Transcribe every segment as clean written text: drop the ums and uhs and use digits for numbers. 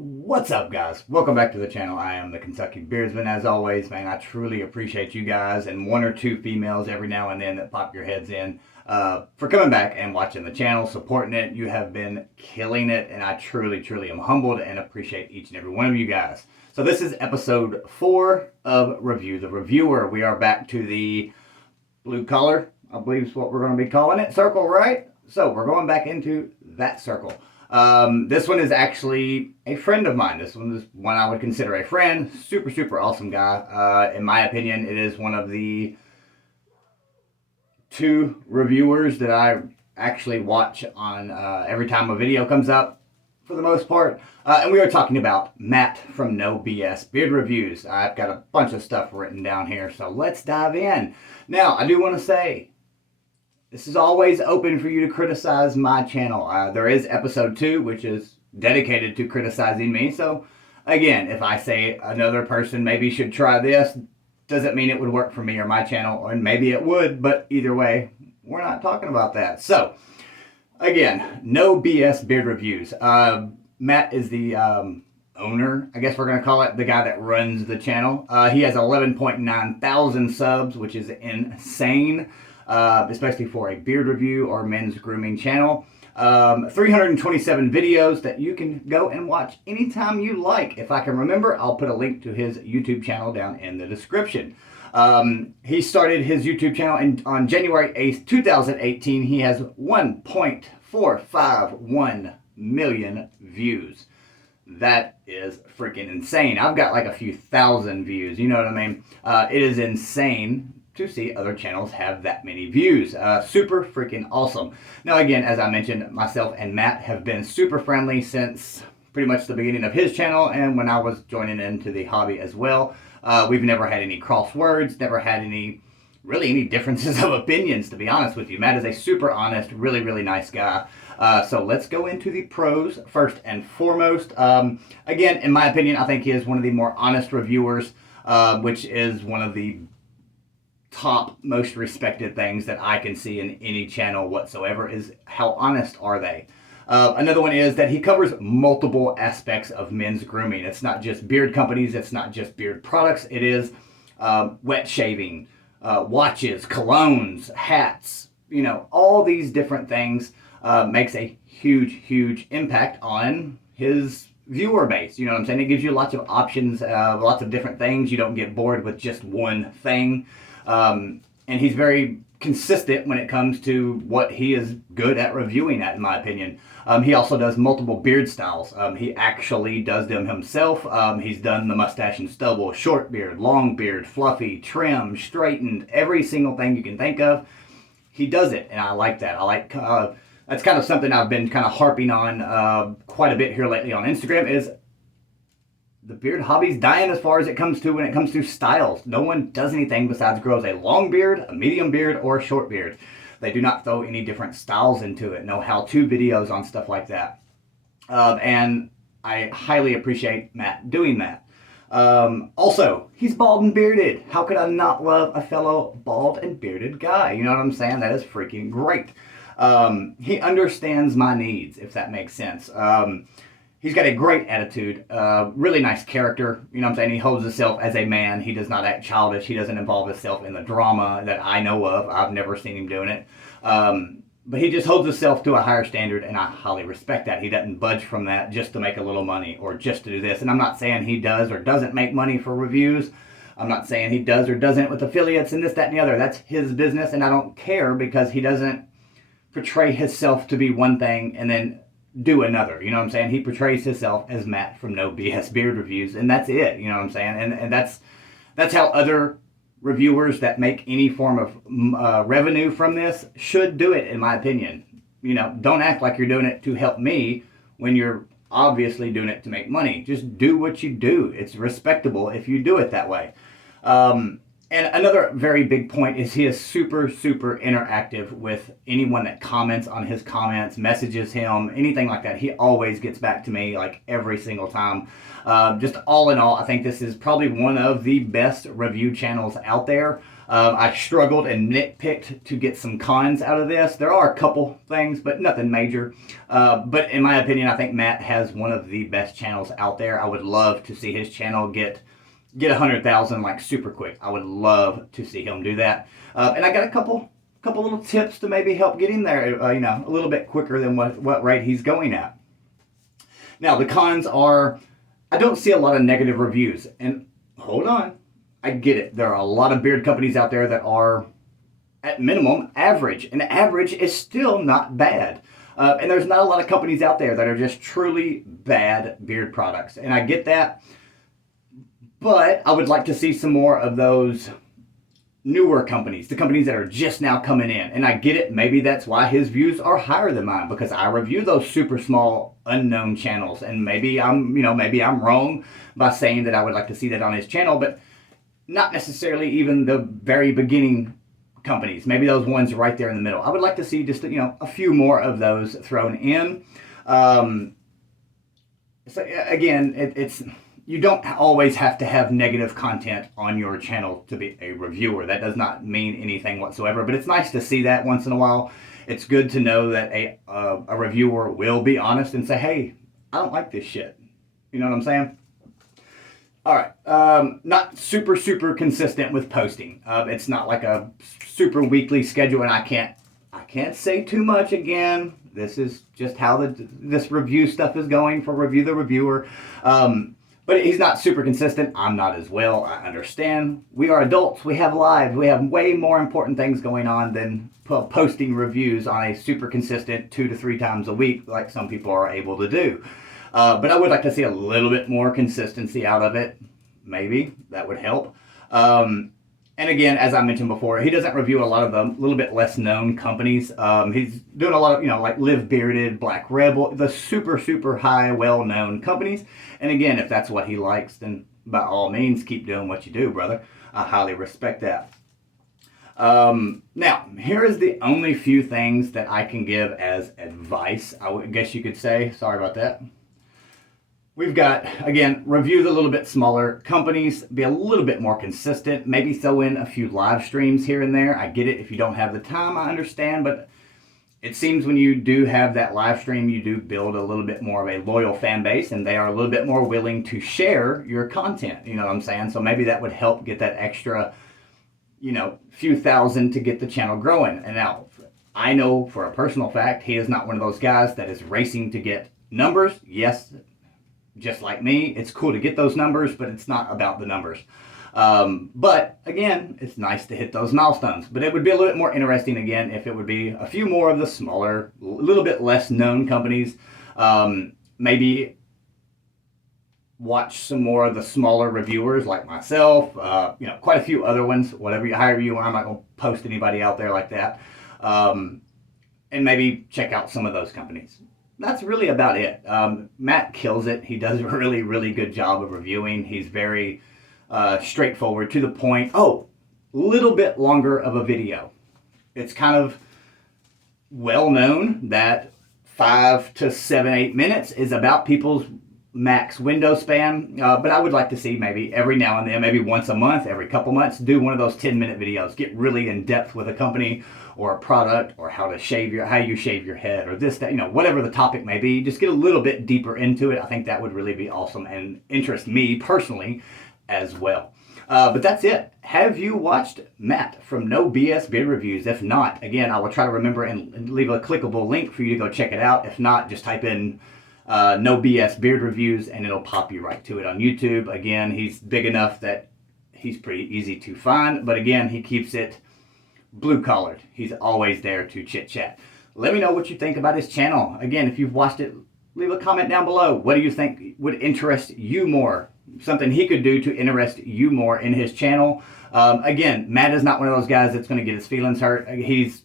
What's up, guys? Welcome back to the channel. I am the Kentucky Beardsman. As always, man, I truly appreciate you guys and one or two females every now and then that pop your heads in for coming back and watching the channel, supporting it. You have been killing it, and I truly am humbled and appreciate each and every one of you guys. So this is episode 4 of Review the Reviewer. We are back to the blue collar, I believe is what we're going to be calling it, circle, right? So we're going back into that circle. This one is actually a friend of mine. This one is one I would consider a friend. Super awesome guy. In my opinion, it is one of the 2 reviewers that I actually watch on every time a video comes up, for the most part. And we are talking about Matt from No BS Beard Reviews. I've got a bunch of stuff written down here, so let's dive in. Now, I do want to say, this is always open for you to criticize my channel. There is episode 2, which is dedicated to criticizing me. So, again, if I say another person maybe should try this, doesn't mean it would work for me or my channel, and maybe it would, but either way, we're not talking about that. So, again, No BS Beard Reviews. Matt is the owner, I guess we're going to call it, the guy that runs the channel. He has 11.9 thousand subs, which is insane. Especially for a beard review or men's grooming channel. 327 videos that you can go and watch anytime you like. If I can remember, I'll put a link to his YouTube channel down in the description. He started his YouTube channel on January 8th, 2018. He has 1.451 million views. That is freaking insane. I've got like a few thousand views, you know what I mean? It is insane to see other channels have that many views. Super freaking awesome. Now again, as I mentioned, myself and Matt have been super friendly since pretty much the beginning of his channel and when I was joining into the hobby as well. We've never had any cross words, never had any differences of opinions, to be honest with you. Matt is a super honest, really nice guy. So let's go into the pros first and foremost. Again, in my opinion, I think he is one of the more honest reviewers, which is one of the top most respected things that I can see in any channel whatsoever is how honest are they. Another one is that he covers multiple aspects of men's grooming. It's not just beard companies, it's not just beard products, it is wet shaving, watches, colognes, hats, you know, all these different things makes a huge impact on his viewer base. You know what I'm saying? It gives you lots of options, lots of different things. You don't get bored with just one thing. And he's very consistent when it comes to what he is good at reviewing at, in my opinion. He also does multiple beard styles. He actually does them himself. He's done the mustache and stubble, short beard, long beard, fluffy, trim, straightened, every single thing you can think of. He does it, and I like that. I like that's kind of something I've been kind of harping on quite a bit here lately on Instagram is the beard hobby's dying as far as it comes to when it comes to styles. No one does anything besides grows a long beard, a medium beard, or a short beard. They do not throw any different styles into it. No how-to videos on stuff like that. And I highly appreciate Matt doing that. Also, he's bald and bearded. How could I not love a fellow bald and bearded guy? You know what I'm saying? That is freaking great. He understands my needs, if that makes sense. He's got a great attitude, really nice character. You know what I'm saying? He holds himself as a man. He does not act childish. He doesn't involve himself in the drama that I know of. I've never seen him doing it. But he just holds himself to a higher standard, and I highly respect that. He doesn't budge from that just to make a little money or just to do this. And I'm not saying he does or doesn't make money for reviews. I'm not saying he does or doesn't with affiliates and this, that, and the other. That's his business, and I don't care because he doesn't portray himself to be one thing and then do another. You know what I'm saying? He portrays himself as Matt from No BS Beard Reviews, and that's it. You know what I'm saying? And that's how other reviewers that make any form of revenue from this should do it, in my opinion. You know, don't act like you're doing it to help me when you're obviously doing it to make money. Just do what you do. It's respectable if you do it that way. And another very big point is he is super, super interactive with anyone that comments on his comments, messages him, anything like that. He always gets back to me like every single time. Just all in all, I think this is probably one of the best review channels out there. I struggled and nitpicked to get some cons out of this. There are a couple things, but nothing major. But in my opinion, I think Matt has one of the best channels out there. I would love to see his channel get 100,000 like super quick. I would love to see him do that. And I got a couple little tips to maybe help get him there, a little bit quicker than what rate he's going at. Now the cons are, I don't see a lot of negative reviews. And hold on, I get it. There are a lot of beard companies out there that are at minimum average, and average is still not bad. And there's not a lot of companies out there that are just truly bad beard products. And I get that. But I would like to see some more of those newer companies, the companies that are just now coming in. And I get it, maybe that's why his views are higher than mine, because I review those super small unknown channels. And maybe I'm wrong by saying that I would like to see that on his channel, but not necessarily even the very beginning companies. Maybe those ones right there in the middle. I would like to see just a few more of those thrown in. So again, it's you don't always have to have negative content on your channel to be a reviewer. That does not mean anything whatsoever, but it's nice to see that once in a while. It's good to know that a reviewer will be honest and say, hey, I don't like this shit. You know what I'm saying? All right. Not super, super consistent with posting. It's not like a super weekly schedule, and I can't say too much again. This is just how this review stuff is going for Review the Reviewer. But he's not super consistent. I'm not as well. I understand. We are adults. We have lives. We have way more important things going on than posting reviews on a super consistent 2 to 3 times a week like some people are able to do. But I would like to see a little bit more consistency out of it. Maybe that would help. And again, as I mentioned before, he doesn't review a lot of the little bit less known companies. He's doing a lot of, like Live Bearded, Black Rebel, the super, super high, well-known companies. And again, if that's what he likes, then by all means, keep doing what you do, brother. I highly respect that. Now, here is the only few things that I can give as advice, I guess you could say. Sorry about that. We've got, again, review the little bit smaller companies, be a little bit more consistent, maybe throw in a few live streams here and there. I get it. If you don't have the time, I understand, but it seems when you do have that live stream, you do build a little bit more of a loyal fan base, and they are a little bit more willing to share your content. You know what I'm saying? So maybe that would help get that extra, few thousand to get the channel growing. And now, I know for a personal fact, he is not one of those guys that is racing to get numbers. Yes, just like me, it's cool to get those numbers, but it's not about the numbers. But again, it's nice to hit those milestones. But it would be a little bit more interesting, again, if it would be a few more of the smaller, a little bit less known companies. Maybe watch some more of the smaller reviewers like myself, quite a few other ones, however you want. I'm not going to post anybody out there like that. And maybe check out some of those companies. That's really about it. Matt kills it. He does a really, really good job of reviewing. He's very straightforward, to the point. Oh, little bit longer of a video. It's kind of well known that 5 to 7, 8 minutes is about people's max window span. But I would like to see maybe every now and then, maybe once a month, every couple months, do one of those 10-minute videos. Get really in depth with a company or a product, or how you shave your head, or this, that, whatever the topic may be. Just get a little bit deeper into it. I think that would really be awesome and interest me personally as well. But that's it. Have you watched Matt from No BS Beard Reviews? If not, again, I will try to remember and leave a clickable link for you to go check it out. If not, just type in No BS Beard Reviews and it'll pop you right to it on YouTube. Again, he's big enough that he's pretty easy to find. But again, he keeps it blue-collared. He's always there to chit-chat. Let me know what you think about his channel. Again, if you've watched it, leave a comment down below. What do you think would interest you more? Something he could do to interest you more in his channel. Again, Matt is not one of those guys that's going to get his feelings hurt. He's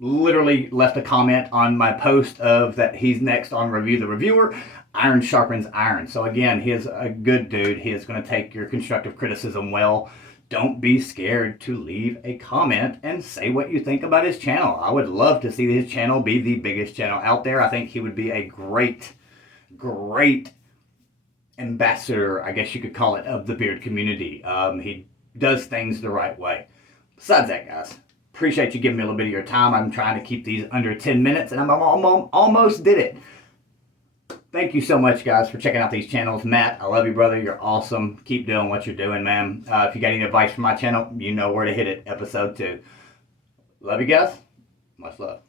literally left a comment on my post of that he's next on Review the Reviewer. Iron sharpens iron. So again, he is a good dude. He is going to take your constructive criticism well don't be scared to leave a comment and say what you think about his channel. I would love to see his channel be the biggest channel out there. I think he would be a great ambassador, I guess you could call it, of the beard community. He does things the right way. Besides that, guys, appreciate you giving me a little bit of your time. I'm trying to keep these under 10 minutes, and I'm almost did it. Thank you so much, guys, for checking out these channels. Matt, I love you, brother. You're awesome. Keep doing what you're doing, man. If you got any advice for my channel, you know where to hit it. Episode 2. Love you guys. Much love.